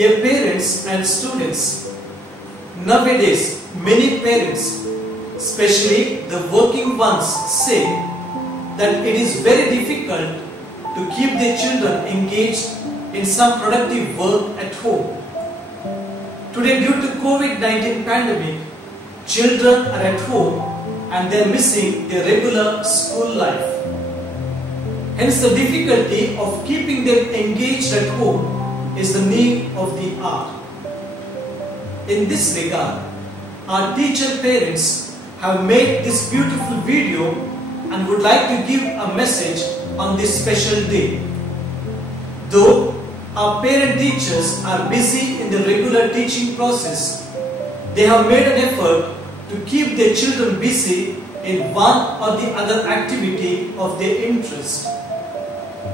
Dear parents and students, nowadays many parents, especially the working ones, say that it is very difficult to keep their children engaged in some productive work at home. Today, due to COVID-19 pandemic, children are at home and they are missing their regular school life. Hence, the difficulty of keeping them engaged at home is the need of the hour. In this regard, our teacher parents have made this beautiful video and would like to give a message on this special day. Though our parent teachers are busy in the regular teaching process, they have made an effort to keep their children busy in one or the other activity of their interest.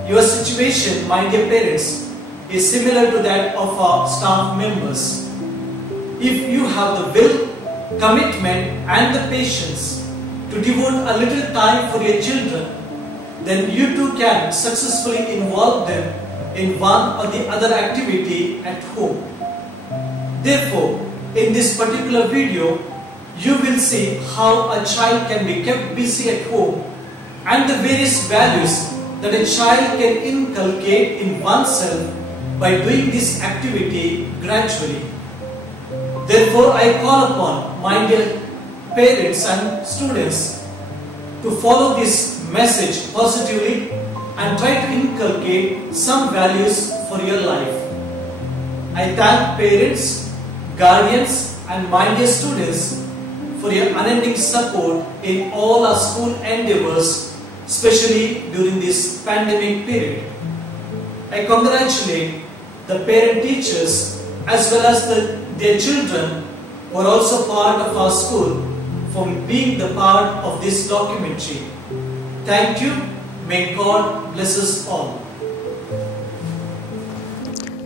Your situation, my dear parents, is similar to that of our staff members. If you have the will, commitment and the patience to devote a little time for your children, then you too can successfully involve them in one or the other activity at home. Therefore, in this particular video, you will see how a child can be kept busy at home and the various values that a child can inculcate in oneself by doing this activity gradually. Therefore, I call upon my dear parents and students to follow this message positively and try to inculcate some values for your life. I thank parents, guardians and my dear students for your unending support in all our school endeavors, especially during this pandemic period. I congratulate the parent teachers as well as their children who are also part of our school for being the part of this documentary. Thank you. May God bless us all.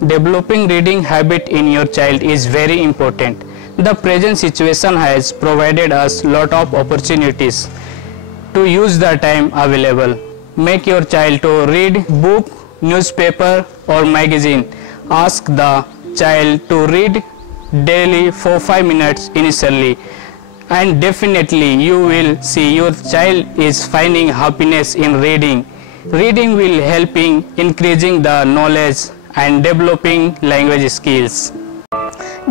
Developing reading habit in your child is very important. The present situation has provided us lot of opportunities to use the time available. Make your child to read book, newspaper or magazine. Ask the child to read daily for 5 minutes initially, and definitely you will see your child is finding happiness in reading. Reading will help in increasing the knowledge and developing language skills.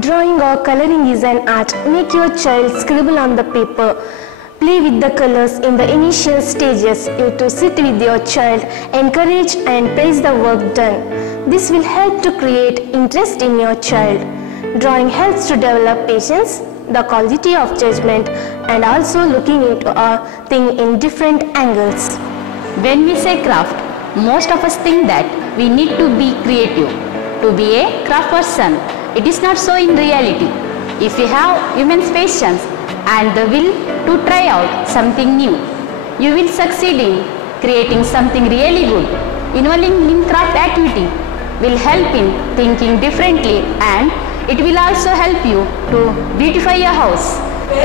Drawing or coloring is an art. Make your child scribble on the paper. Play with the colors in the initial stages. You to sit with your child, encourage and praise the work done. This will help to create interest in your child. Drawing helps to develop patience, the quality of judgment and also looking into a thing in different angles. When we say craft, most of us think that we need to be creative, to be a craft person. It is not so in reality. If we have immense patience and the will to try out something new, you will succeed in creating something really good. Involving in craft activity will help in thinking differently and it will also help you to beautify your house.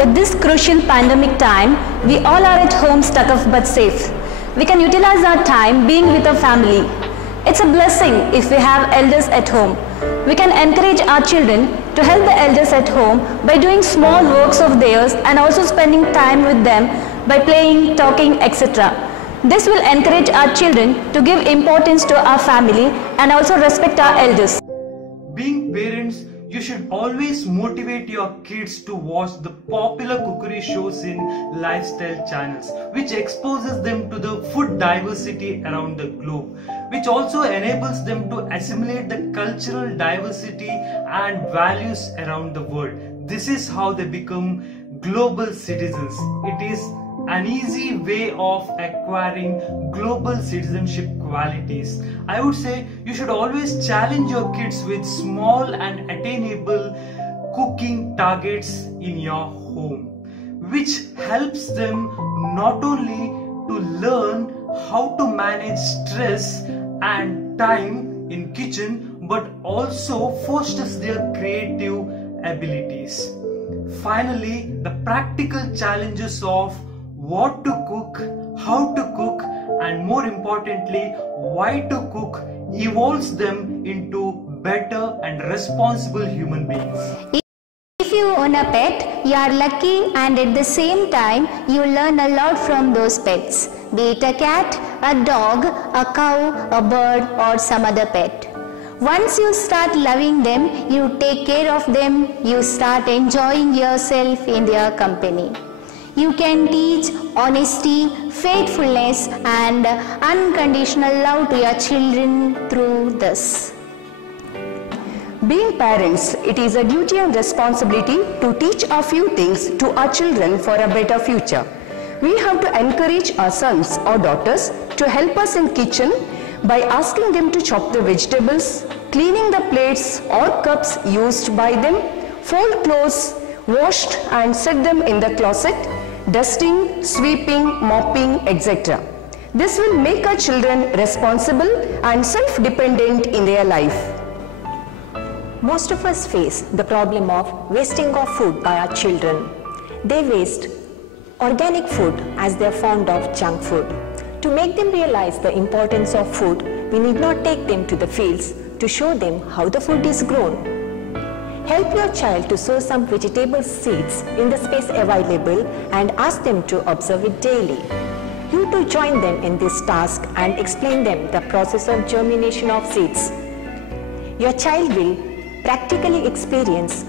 At this crucial pandemic time, we all are at home stuck up but safe. We can utilize our time being with our family. It's a blessing if we have elders at home. We can encourage our children to help the elders at home by doing small works of theirs and also spending time with them by playing, talking, etc. This will encourage our children to give importance to our family and also respect our elders. Being parents, you should always motivate your kids to watch the popular cookery shows in lifestyle channels, which exposes them to the food diversity around the globe, which also enables them to assimilate the cultural diversity and values around the world. This is how they become global citizens. It is an easy way of acquiring global citizenship qualities. I would say you should always challenge your kids with small and attainable cooking targets in your home, which helps them not only to learn how to manage stress and time in kitchen, but also fosters their creative abilities. Finally, the practical challenges of what to cook, how to cook, and more importantly, why to cook evolves them into better and responsible human beings. If you own a pet, you are lucky, and at the same time you learn a lot from those pets, be it a cat, a dog, a cow, a bird or some other pet. Once you start loving them, you take care of them, you start enjoying yourself in their company. You can teach honesty, faithfulness and unconditional love to your children through this. Being parents, it is a duty and responsibility to teach a few things to our children for a better future. We have to encourage our sons or daughters to help us in kitchen by asking them to chop the vegetables, cleaning the plates or cups used by them, fold clothes, washed and set them in the closet, dusting, sweeping, mopping, etc. This will make our children responsible and self-dependent in their life. Most of us face the problem of wasting of food by our children. They waste organic food as they are fond of junk food. To make them realize the importance of food, we need not take them to the fields to show them how the food is grown. Help your child to sow some vegetable seeds in the space available and ask them to observe it daily. You too join them in this task and explain them the process of germination of seeds. Your child will practically experience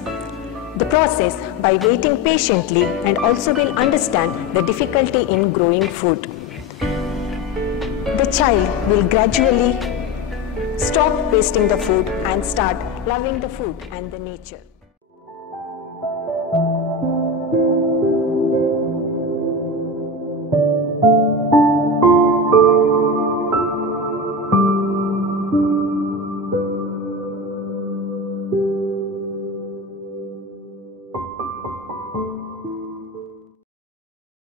the process by waiting patiently and also will understand the difficulty in growing food. The child will gradually stop wasting the food and start loving the food and the nature.